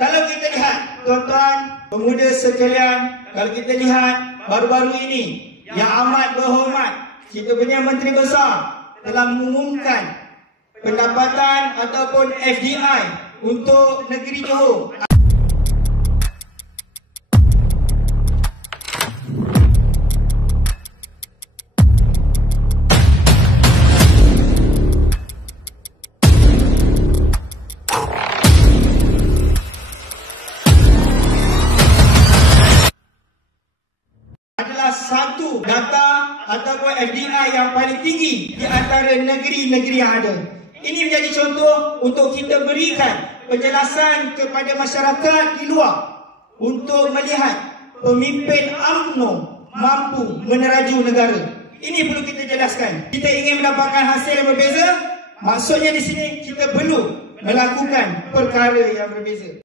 Kalau kita lihat, tuan-tuan, pemuda sekalian, kalau kita lihat baru-baru ini, yang amat berhormat, kita punya Menteri Besar telah mengumumkan pendapatan ataupun FDI untuk negeri Johor. Adalah satu data ataupun FDI yang paling tinggi di antara negeri-negeri yang ada. Ini menjadi contoh untuk kita berikan penjelasan kepada masyarakat di luar untuk melihat pemimpin UMNO mampu meneraju negara. Ini perlu kita jelaskan. Kita ingin mendapatkan hasil yang berbeza, maksudnya di sini kita perlu melakukan perkara yang berbeza.